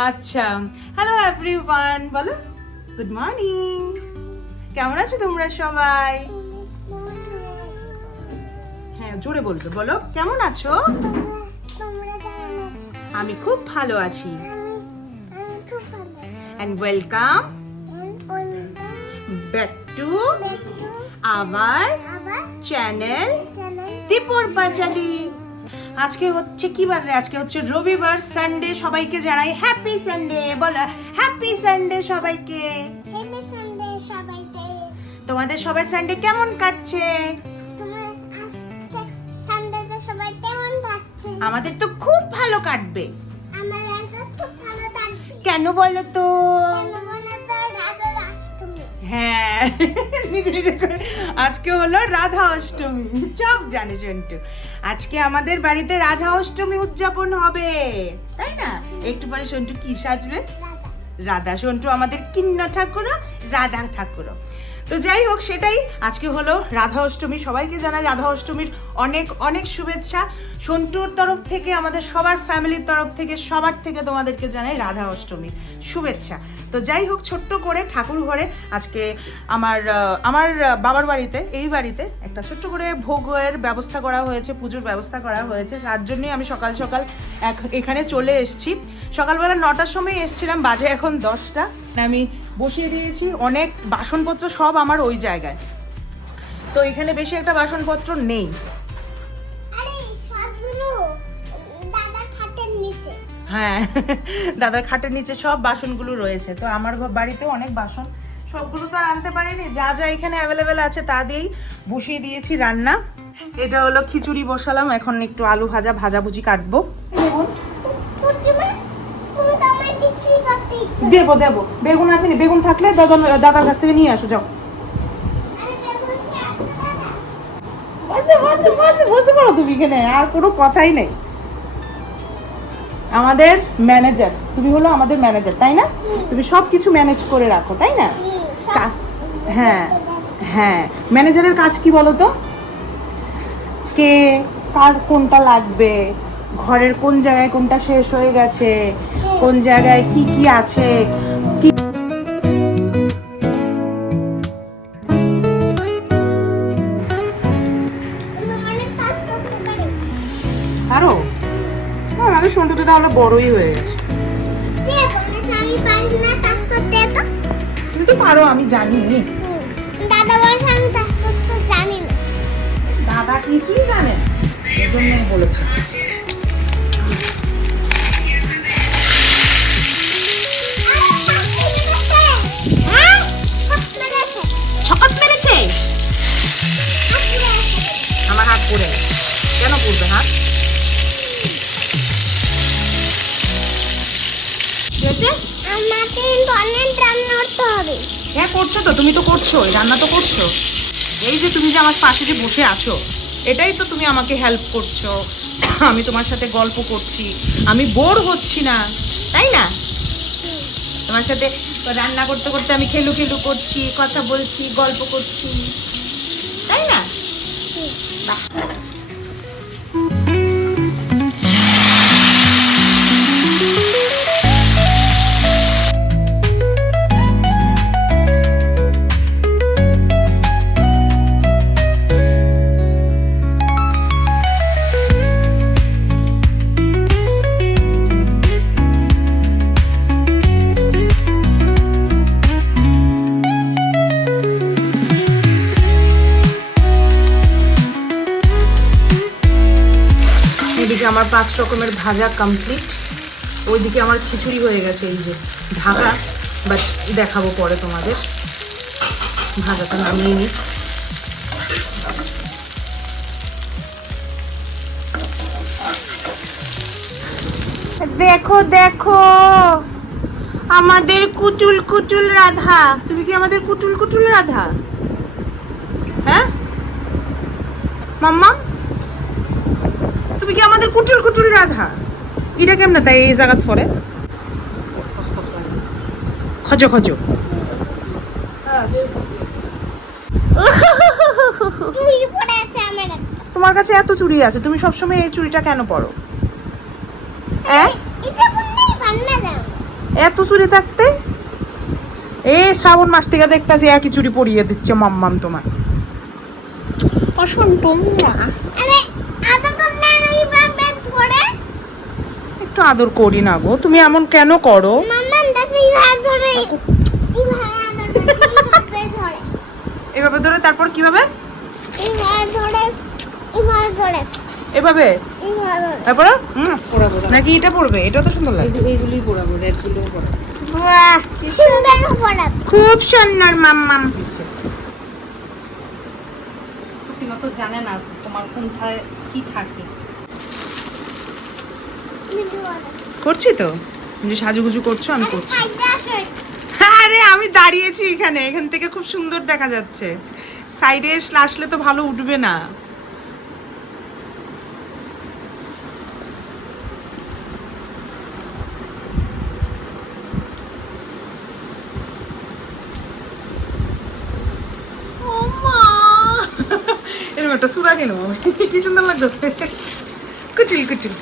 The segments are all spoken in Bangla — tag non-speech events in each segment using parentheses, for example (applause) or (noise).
আচ্ছা হ্যালো এভরিওয়ান বলো গুড মর্নিং কেমন আছো তোমরা সবাই? হ্যাঁ জোরে বলবে বলো কেমন আছো? আমি খুব ভালো আছি। And welcome back to our channel দীপর পাঁচালি আজকে হচ্ছে কি বার রে? আজকে হচ্ছে রবিবার সানডে সবাইকে জানাই হ্যাপি সানডে বলো হ্যাপি সানডে সবাইকে। হ্যাপি সানডে সবাইকে। তোমাদের সবার সানডে কেমন কাটছে? সবাই আমাদের তো খুব ভালো কাটবে। আমাদের তো খুব ভালো থাকবে কেন বলো তো? হ্যাঁ। আজকে হলো রাধা অষ্টমী। সব জানে সন্টু আজকে আমাদের বাড়িতে রাধা অষ্টমী উদযাপন হবে। তাই না? একটু পরে সন্টু কি সাজবে? রাধা সন্টু আমাদের কিন্না ঠাকুরও, রাধা ঠাকুরও। তো যাই হোক, সেটাই আজকে হলো রাধা অষ্টমী। সবাইকে জানাই রাধা অষ্টমীর অনেক অনেক শুভেচ্ছা। সন্টুর তরফ থেকে, আমাদের সবার ফ্যামিলির তরফ থেকে, সবার থেকে তোমাদেরকে জানাই রাধা অষ্টমীর শুভেচ্ছা। তো যাই হোক, ছোট্ট করে ঠাকুর ঘরে আজকে আমার আমার বাবার বাড়িতে, এই বাড়িতে একটা ছোট্ট করে ভোগের ব্যবস্থা করা হয়েছে, পুজোর ব্যবস্থা করা হয়েছে। তার জন্যই আমি সকাল সকাল এখানে চলে এসেছি। সকালবেলা নটার সময় এসেছিলাম, বাজে এখন দশটা। আমি বসিয়ে দিয়েছি অনেক বাসনপত্র সব আমার ওই জায়গায়। তো এখানে বেশি একটা বাসনপত্র নেই। আরে সবগুলো দাদা খাটের নিচে। হ্যাঁ (laughs) দাদার খাটের নিচে সব বাসনগুলো রয়েছে। তো আমার বাড়িতে অনেক বাসন সবগুলো তো আর আনতে পারিনি। যা যা এখানে অ্যাভেলেবেল আছে তা দিয়েই বসিয়ে দিয়েছি রান্না। এটা হলো খিচুড়ি বসালাম এখন একটু আলু ভাজা ভাজাভুজি কাটবো তোর জন্য তুমি তো আমার কিছুই করতে ইচ্ছে দেবো দেবো। বেগুন আছে নি? বেগুন থাকলে দাদা দাদার কাছ থেকে নিয়ে আসো যাও। বসে বসে বসে বসে পড়ো তুমি এখানে আর কোনো কথাই নেই। আমাদের ম্যানেজার তুমি হলো আমাদের ম্যানেজার তাই না? তুমি সব কিছু ম্যানেজ করে রাখো তাই না? হ্যাঁ হ্যাঁ। ম্যানেজারের কাজ কি বলো তো কে কার কোনটা লাগবে? ঘরের কোন জায়গায় কোনটা শেষ হয়ে গেছে? কোন জায়গায় কি কি আছে? কি আরও? আমাদের সন্টুতে তাহলে বড়ই হয়ে গেছে। আমি তুমি তো পারো আমি জানি দাদা বলেছে আমি জানি না। দাদা কিছুই জানে না। এই জন্যই বলেছে। কিন্তু অনেক রান্না করতে হবে। হ্যাঁ করছ তো তুমি তো করছ রান্না তো করছ। এই যে তুমি যে আমার পাশে যে বসে আছো এটাই তো তুমি আমাকে হেল্প করছ। আমি তোমার সাথে গল্প করছি আমি বোর হচ্ছি না তাই না? তোমার সাথে রান্না করতে করতে আমি খেলু খেলু করছি কথা বলছি গল্প করছি তাই না? বাহ। আমার পাঁচ রকমের ভাজা কমপ্লিট ওইদিকে আমার খিচুড়ি হয়ে গেছে, এই যে ঢাকা বাট দেখাবো পরে তোমাদের। ভাজাটা নামিয়ে নিই। দেখো দেখো, আমাদের কুটুল কুটুল রাধা। তুমি কি আমাদের কুটুল কুটুল রাধা? হ্যাঁ? মাম্মা আমাদের কুটুল কুটুল রাধা। এটা কেমনে তাই এই জায়গাত পরে খজ খজ। তোমার কাছে এত চুড়ি আছে তুমি সবসময় এই চুড়িটা কেন পরো এত চুরি থাকতে? এ শ্রাবণ মাস থেকে দেখতাছি একই চুড়ি পরিয়ে দিচ্ছে মাম্মাম তোমার অসন্ত আরে আদা তো নেন এইভাবে ধরে একটু আদর করি না গো। তুমি এমন কেন করো? এভাবে ধরে তারপর কীভাবে? এভাবে? তারপরে? হুম নাকি এটা পড়বে এটা তো সুন্দর লাগে। এইগুলি পোড়াবো রেডগুলো পোড়াবো বাহ সুন্দর। পড়াবে খুব সুন্দর মাম্মাম। জানে না তোমার কোনথায় কি থাকে। করছি তো? যে সাজুগুজু করছ আমি করছি। আরে আমি দাঁড়িয়েছি এখানে। এখান থেকে খুব সুন্দর দেখা যাচ্ছে। সাইডে আসলে তো ভালো উঠবে না! এরকম একটা সুরা কেন কি সুন্দর লাগতেছে। কুটিল কুটিল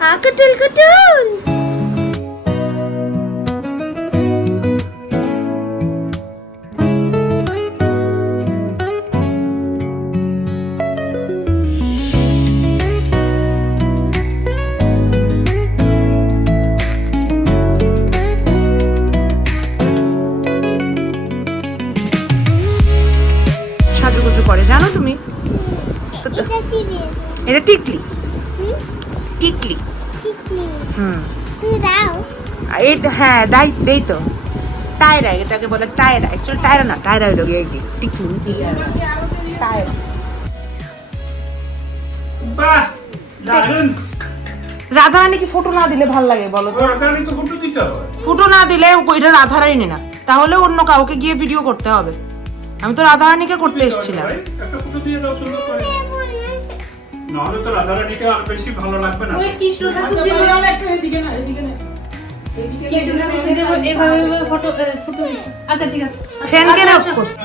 আ কুটিল। কুটিল সাজুগুজু করে জানো তুমি? এটা টিকলি। টিকলি। হুম। এটা হ্যাঁ দাই দেই তো। টায়রা এটাকে বলে টায়রা অ্যাকচুয়ালি টায়রা না টায়রা হলো গিয়ে এই টিকলি টায়রা বাহ দারুণ রাধারানী। কি ফটো না দিলে ভালো লাগে বলো তো। ওখানে তো ফটো দিতে হবে? ফটো না দিলে ওইটা রাধারানী না। তাহলে অন্য কাউকে গিয়ে ভিডিও করতে হবে। আমি তো রাধারানীকে করতে এসেছিলাম। নাহলে তো রাধারানীকে আর বেশি ভালো লাগবে না। ওই কৃষ্ণ ঠাকুর যে কৃষ্ণ ঠাকুর যে এভাবে এভাবে ফটো ফটো আচ্ছা ঠিক আছে। ফ্যান কেন আচ্ছা, অফ আচ্ছা। করছে।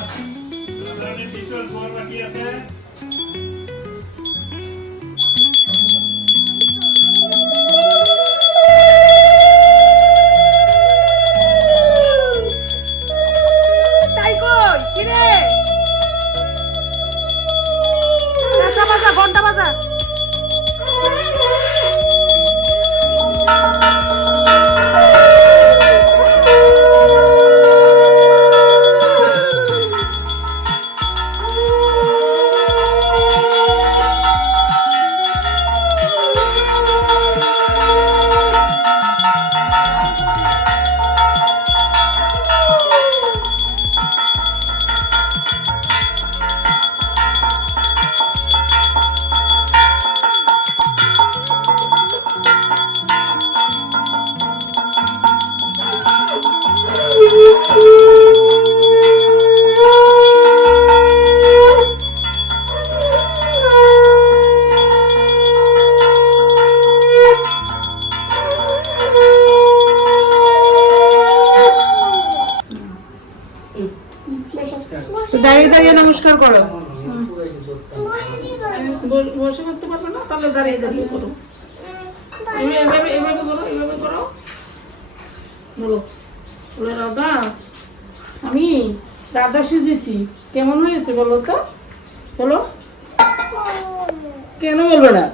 বসে করতে পারবে না, তাহলে দাঁড়িয়ে দাঁড়িয়ে করো। এভাবে এভাবে করো এভাবে করো। বলো বলো, রাধা, আমি রাধা সেজেছি। কেমন হয়েছে বলো তো? বলো। কেন বলবে না?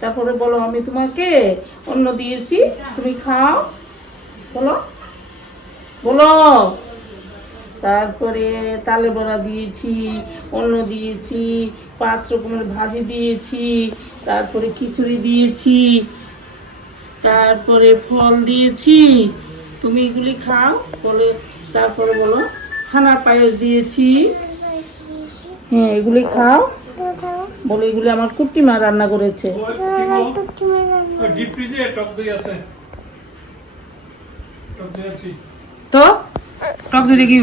তারপরে বলো, আমি তোমাকে অন্য দিয়েছি, তুমি খাও। বলো। বলো। তারপরে তালে বড়া দিয়েছি অন্য দিয়েছি পাঁচ রকমের ভাজি দিয়েছি তারপরে খিচুড়ি দিয়েছি তারপরে ফল দিয়েছি। তুমি এগুলি খাও বলে তারপরে বলো ছানার পায়েস দিয়েছি। হ্যাঁ এগুলি খাও বলে এগুলি আমার কুট্টিমা রান্না করেছে। তো টক দই কি